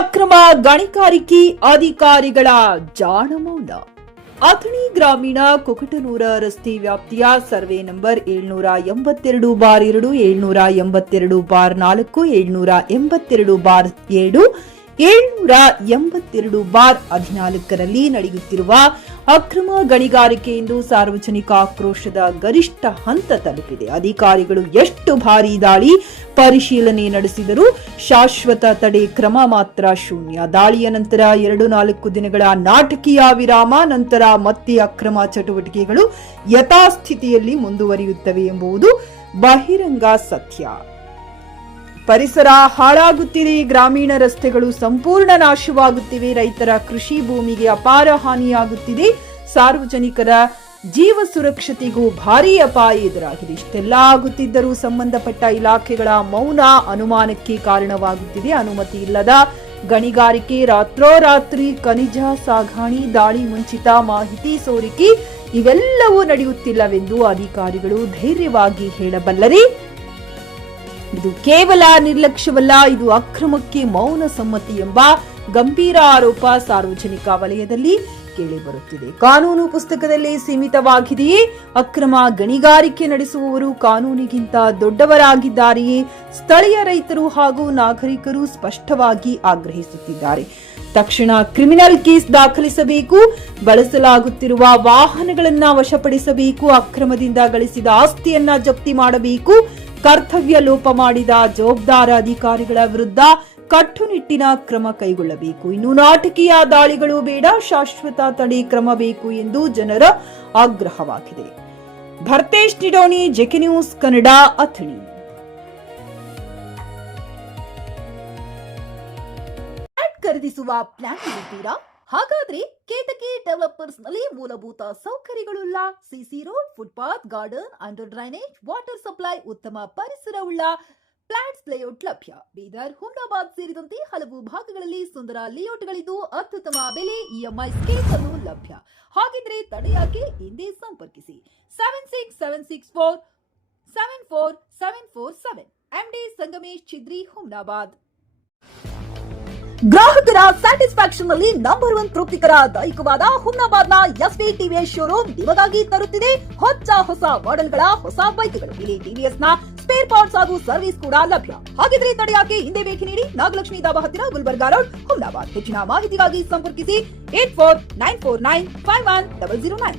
ಅಕ್ರಮ ಗಣಿಗಾರಿಕೆ ಅಧಿಕಾರಿಗಳ ಜಾಣಮೌನ. ಅಥಣಿ ಗ್ರಾಮೀಣ ಕುಕಟನೂರ ರಸ್ತೆ ವ್ಯಾಪ್ತಿಯ ಸರ್ವೆ ನಂಬರ್ 782/2, 782/4, 782/7, 782/14ರಲ್ಲಿ ನಡೆಯುತ್ತಿರುವ ಅಕ್ರಮ ಗಣಿಗಾರಿಕೆಯಿಂದ ಸಾರ್ವಜನಿಕ ಆಕ್ರೋಶದ ಗರಿಷ್ಠ ಹಂತ ತಲುಪಿದೆ. ಅಧಿಕಾರಿಗಳು ಎಷ್ಟು ಭಾರೀ ದಾಳಿ ಪರಿಶೀಲನೆ ನಡೆಸಿದರೂ ಶಾಶ್ವತ ತಡೆ ಕ್ರಮ ಮಾತ್ರ ಶೂನ್ಯ. ದಾಳಿಯ ನಂತರ 2-4 ದಿನಗಳ ನಾಟಕೀಯ ವಿರಾಮ ನಂತರ ಮತ್ತೆ ಅಕ್ರಮ ಚಟುವಟಿಕೆಗಳು ಯಥಾಸ್ಥಿತಿಯಲ್ಲಿ ಮುಂದುವರಿಯುತ್ತವೆ ಎಂಬುದು ಬಹಿರಂಗ ಸತ್ಯ. ಪರಿಸರ ಹಾಳಾಗುತ್ತಿದೆ, ಗ್ರಾಮೀಣ ರಸ್ತೆಗಳು ಸಂಪೂರ್ಣ ನಾಶವಾಗುತ್ತಿವೆ, ರೈತರ ಕೃಷಿ ಭೂಮಿಗೆ ಅಪಾರ ಹಾನಿಯಾಗುತ್ತಿದೆ, ಸಾರ್ವಜನಿಕರ ಜೀವ ಸುರಕ್ಷತೆಗೂ ಭಾರೀ ಅಪಾಯ ಎದುರಾಗಿದೆ. ಇಷ್ಟೆಲ್ಲ ಆಗುತ್ತಿದ್ದರೂ ಸಂಬಂಧಪಟ್ಟ ಇಲಾಖೆಗಳ ಮೌನ ಅನುಮಾನಕ್ಕೆ ಕಾರಣವಾಗುತ್ತಿದೆ. ಅನುಮತಿ ಇಲ್ಲದ ಗಣಿಗಾರಿಕೆ, ರಾತ್ರೋರಾತ್ರಿ ಖನಿಜ ಸಾಗಾಣೆ, ದಾಳಿ ಮುಂಚಿತ ಮಾಹಿತಿ ಸೋರಿಕೆ ಇವೆಲ್ಲವೂ ನಡೆಯುತ್ತಿಲ್ಲವೆಂದು ಅಧಿಕಾರಿಗಳು ಧೈರ್ಯವಾಗಿ ಹೇಳಬಲ್ಲರೇ? ಇದು ಕೇವಲ ನಿರ್ಲಕ್ಷ್ಯವಲ್ಲ, ಇದು ಅಕ್ರಮಕ್ಕೆ ಮೌನ ಸಮ್ಮತಿ ಎಂಬ ಗಂಭೀರ ಆರೋಪ ಸಾರ್ವಜನಿಕ ವಲಯದಲ್ಲಿ ಕೇಳಿಬರುತ್ತಿದೆ. ಕಾನೂನು ಪುಸ್ತಕದಲ್ಲಿ ಸೀಮಿತವಾಗಿದೆಯೇ? ಅಕ್ರಮ ಗಣಿಗಾರಿಕೆ ನಡೆಸುವವರು ಕಾನೂನಿಗಿಂತ ದೊಡ್ಡವರಾಗಿದ್ದಾರೆಯೇ? ಸ್ಥಳೀಯ ರೈತರು ಹಾಗೂ ನಾಗರಿಕರು ಸ್ಪಷ್ಟವಾಗಿ ಆಗ್ರಹಿಸುತ್ತಿದ್ದಾರೆ. ತಕ್ಷಣ ಕ್ರಿಮಿನಲ್ ಕೇಸ್ ದಾಖಲಿಸಬೇಕು, ಬಳಸಲಾಗುತ್ತಿರುವ ವಾಹನಗಳನ್ನು ವಶಪಡಿಸಬೇಕು, ಅಕ್ರಮದಿಂದ ಗಳಿಸಿದ ಆಸ್ತಿಯನ್ನ ಜಪ್ತಿ ಮಾಡಬೇಕು, ಕರ್ತವ್ಯ ಲೋಪ ಮಾಡಿದ ಜವಾಬ್ದಾರ ಅಧಿಕಾರಿಗಳ ವಿರುದ್ಧ ಕಟ್ಟುನಿಟ್ಟಿನ ಕ್ರಮ ಕೈಗೊಳ್ಳಬೇಕು. ಇನ್ನು ನಾಟಕೀಯ ದಾಳಿಗಳು ಬೇಡ, ಶಾಶ್ವತ ತಡೆ ಕ್ರಮ ಬೇಕು ಎಂದು ಜನರ ಆಗ್ರಹವಾಗಿದೆ. Bhartesh Nidoni, JK news Kannada, Athani. ಖರೀದಿಸುವ ಪ್ಲಾನ್ ಇದ್ದೀರಾ? ಹಾಗಾದ್ರೆ ಕೇತಕಿ ಡೆವಲಪರ್ಸ್ ನಲ್ಲಿ ಮೂಲಭೂತ ಸೌಕರ್ಯಗಳುಳ್ಳ CC road, footpath, garden, under drainage, water supply, ಉತ್ತಮ ಪರಿಸರವುಳ್ಳ ಫ್ಲಾಟ್ಸ್ ಲೇಔಟ್ ಲಭ್ಯ. ಬೀದರ್, ಹುಮ್ನಾಬಾದ್ ಸೇರಿದಂತೆ ಹಲವು ಭಾಗಗಳಲ್ಲಿ ಸುಂದರ ಲೇಔಟ್ಗಳಿದ್ದು ಅತ್ಯುತ್ತಮ ಬೆಲೆ, ಇಎಂಐ ಸ್ಕೀಮ್ಸ್ ಅನ್ನು ಲಭ್ಯ. ಹಾಗಿದ್ರೆ ತಡೆಯಾಕೆ? ಹಿಂದೆ ಸಂಪರ್ಕಿಸಿ 7676474747. ಎಂಡಿ ಸಂಗಮೇಶ್ ಚಿದ್ರಿ, ಹುಮ್ನಾಬಾದ್. ಗ್ರಾಹಕರ ಸ್ಯಾಟಿಸ್ಫ್ಯಾಕ್ಷನ್ ನಲ್ಲಿ ನಂಬರ್ 1 ತೃಪ್ತಿಕರ ದೈಹಿಕವಾದ ಹುಮ್ನಾಬಾದ್ನ ಎಸ್ವಿ ಟಿವಿಎಸ್ ಶೋರೂಮ್ ನಿಮಗಾಗಿ ತರುತ್ತಿದೆ ಹೊಸ ಮಾಡೆಲ್ಗಳ ಹೊಸ ಬೈಕ್ಗಳು. ಇಲ್ಲಿ ಟಿವಿಎಸ್ ನ ಸ್ಪೇರ್ ಪಾರ್ಟ್ಸ್ ಹಾಗೂ ಸರ್ವಿಸ್ ಕೂಡ ಲಭ್ಯ. ಹಾಗಿದ್ರೆ ತಡೆಯಾಕೆ? ಹಿಂದೆ ಭೇಟಿ ನೀಡಿ, ನಾಗಲಕ್ಷ್ಮಿ ದಾಬಾ ಹತ್ತಿರ, ಗುಲ್ಬರ್ಗಾ ರೋಡ್, ಹುಮ್ನಾಬಾದ್. ಹೆಚ್ಚಿನ ಮಾಹಿತಿಗಾಗಿ ಸಂಪರ್ಕಿಸಿ 8494951009.